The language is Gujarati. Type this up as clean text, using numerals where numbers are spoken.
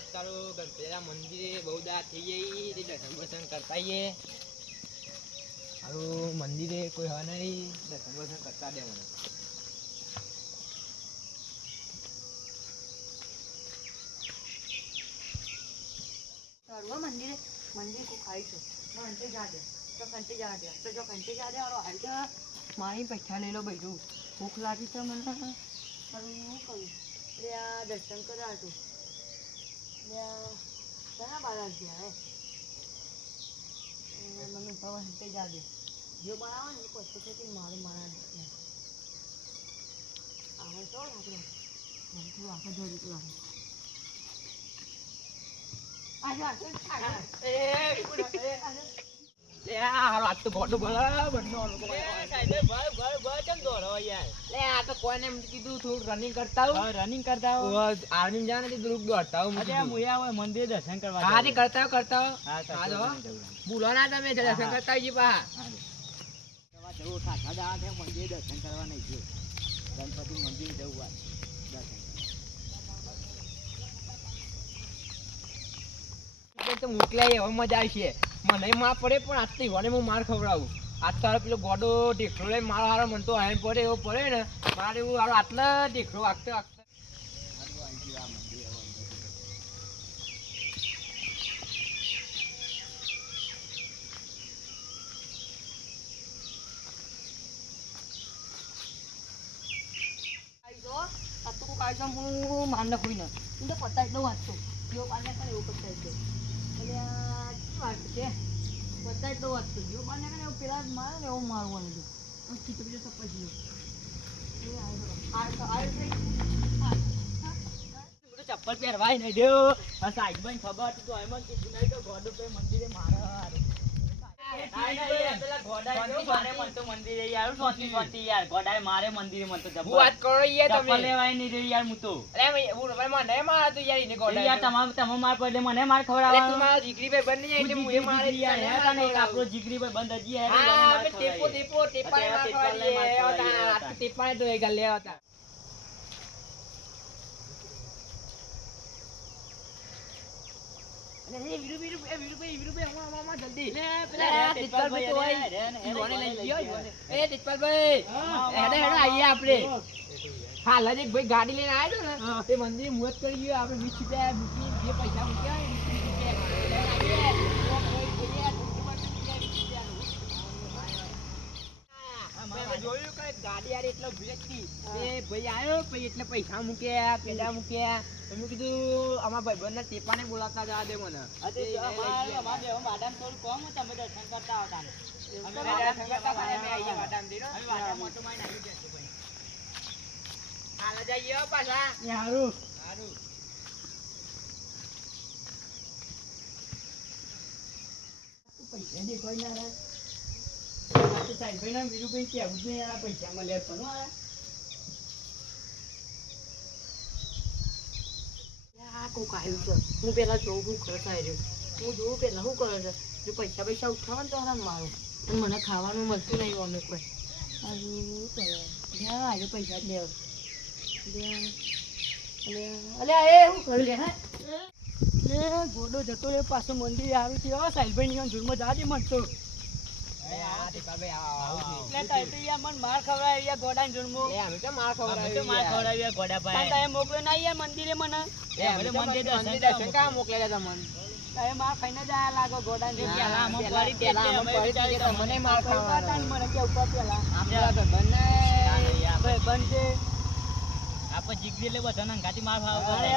આજકાલ ગણપતિના મંદિરે બહુ દા થઈ ગઈ દર્શન બર્શન કરતા આવીએ હારું મંદિરે કોઈ હોય નહીં દર્શન બર્શન કરતા દે મને મંદિરે મંદિર को खाई छो घंटे जा दे तो घंटे जा दे तो जो घंटे जा दे और हाल तो मारी पैसा ले लो भाई भूख लागी तो मन अरे હું કહું લે આ દર્શન કર્યા તો લે ઘણા બાળક ગયા હે મને ભવન ઘંટે જા દે જો બનાવો ને પછી પછી મારે મારા આવે તો આપણે મને આખો જોડી તો રનિંગ કરતા આર્મી જા નથી ગ્રુપ દોડતા મંદિર દર્શન કરવા કરતા ભૂલો ના તમે દર્શન કરતા મંદિર દર્શન કરવા નહીં ગયો ગણપતિ મંદિર જવું તો મોકલાય હવે મજા આવશે મને માર પડે પણ આજ તો ઈવાને હું માર ખવડાવું આજ તારો પેલો ગોડો ઢેકડો લઈને મારો હારો મન તો આયન પડે એવો પડે ને મારે એવું હારો આટલા ઢેકડો વાગતે વાગતે હું માન નાખું ને હું તો પતા એટલો વાંચતો જો પાને કરે એવું પતા એટલો એટલે વાત છે પતા એટલો વાંચતો જો પાને કરે એવું પેલા મારે ને એવું મારવાનું છે પછી તો બીજો પછી ચપ્પલ પહેરવાય નહીં દેવ સાઈડ માં ખબર તો એમ જ કીધું નહીં તો ગોડો પે મંદિરે મારા ગાડી લઈને આવ્યો ને તે મંદિર મુહૂર્ત કરી ગયો આપડે 20 રૂપિયા મૂકી જે પૈસા મૂક્યા જોયું કે ગાડી યાર એટલો ભીડ હતી એ ભાઈ આવ્યો પછી એટલે પૈસા મૂક્યા પેલા મૂક્યા મેં કીધું અમારા ભાઈબંધના ટેપાને બોલાવતા જવા દે મને વાડામ થોડું કોમ તમે દર્શન કરતા આવતા હાલ જઈએ પાછા સારું સારું પૈસા દેખાય ના સાહેબ ભાઈ ના વીરુભાઈ કેવું જ નહીં પૈસા મળ્યા પણ કોક આવ્યું છે હું પેલા જોઉં શું કરતા રહ્યો હું જોઉં પેલા શું કરે છે જો પૈસા પૈસા ઉઠાવવા તો આરામ મારું અને મને ખાવાનું મળતું નહીં અમે કોઈ જ્યાં આજે પૈસા જ લેવા અલે એ શું કર્યું લે હા ગોડો જતો એ પાછો મંદિર આવ્યું છે સાહેબભાઈ ની જુર્મો જાજે મળતો માર ખવડાવી ગોડા જુર્મો માર ખવડાવી ગોડા ભાઈ મોકલો ના મંદિરે મને મંદિર દર્શન કા મોકલેલા તમને તમે માર ખાઈને જ આયા લાગો ગોડા ને મને માર ખાવા મને કે ઉપર પેલા આપણા ભાઈ બંધ છે આપણે જીગરી લે બધા નંગાતી માર ખાવા અરે